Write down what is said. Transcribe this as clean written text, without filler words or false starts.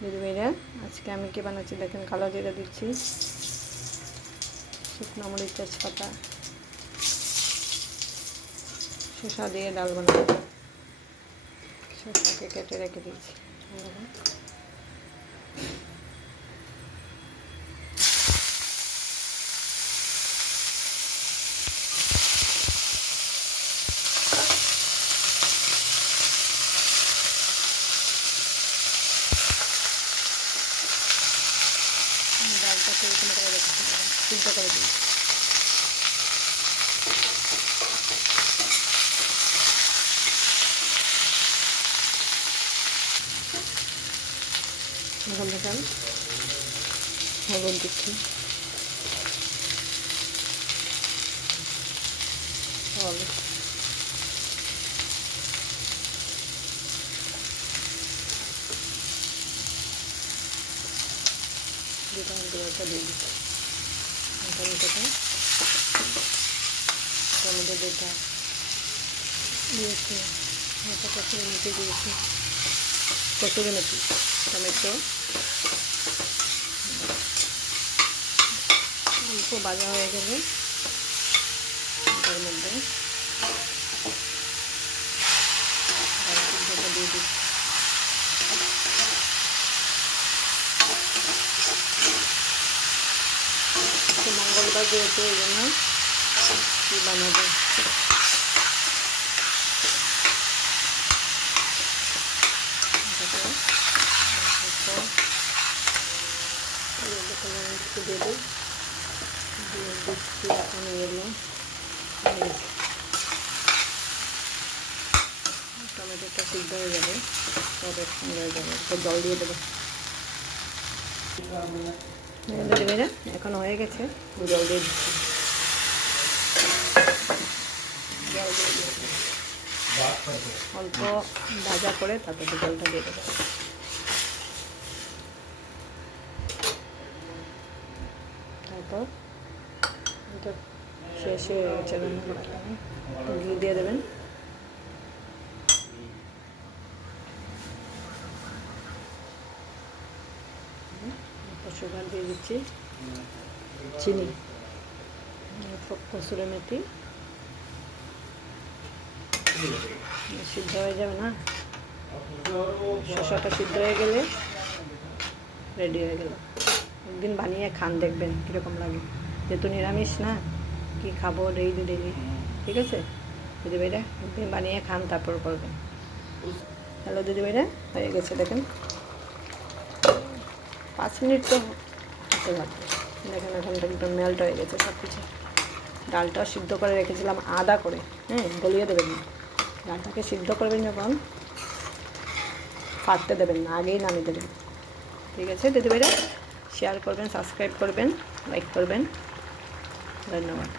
দিদিভাইরা আজকে আমি কি বানাচ্ছি দেখেন, কালো জিরা দিচ্ছি, শুকনো মরিচ, তেজপাতা, শসা দিয়ে ডাল বানাবো। শসাকে কেটে রেখে দিচ্ছি। ডালটাকে এরকম করে রেখেছি, সিদ্ধ করে দিই। এখন দেখেন হলুদ দিচ্ছি, হলুদ, গুঁড়োটা দিয়ে দিচ্ছি। টমেটোটা দুটা দিয়েছি, কসুরি মেথি দিয়েছি, কসুরি মেথি, টমেটো অল্প ভাজা হয়ে গেলে তার মধ্যে সিদ্ধটা দিয়ে দিচ্ছি। মঙ্গলবার যেহেতু এই জন্য কী বানাবো, একটু দেবো, দিয়ে দিচ্ছি এখন এগুলো। টমেটোটা সিদ্ধ হয়ে যাবে, সব একসঙ্গে হয়ে যাবে, একটু জল দিয়ে দেবো। দিদিভাইরা এখন হয়ে গেছে, জল দিয়ে দিচ্ছি। জল দিয়ে দিচ্ছি, অল্প ভাজা করে তারপরে জলটা দিয়ে দেবো। তারপর এটা শেষ হয়ে গেছে রান্না করাটা, ঘি দিয়ে দেবেন। সুগার দিয়ে দিচ্ছি, চিনি, কসুরি মেথি, সিদ্ধ হয়ে যাবে না, শসাটা সিদ্ধ হয়ে গেলে রেডি হয়ে গেল। একদিন বানিয়ে খান, দেখবেন কীরকম লাগে। যেহেতু নিরামিষ না, কি খাবো ডেইলি ডেইলি, ঠিক আছে দিদিভাইরা, একদিন বানিয়ে খান তারপর করবেন। হ্যালো দিদিভাইরা, হয়ে গেছে দেখেন, 5 মিনিট তো হতে লাগবে। দেখেন এখন একদম মেল্ট হয়ে গেছে সব কিছু। ডালটা সিদ্ধ করে রেখেছিলাম আদা করে, গলিয়ে দেবেন না, ডালটাকে সিদ্ধ করবেন যখন ফাটতে দেবেন না, আগেই নামিয়ে দেবেন। ঠিক আছে দিদিভাইরা, শেয়ার করবেন, সাবস্ক্রাইব করবেন, লাইক করবেন, ধন্যবাদ।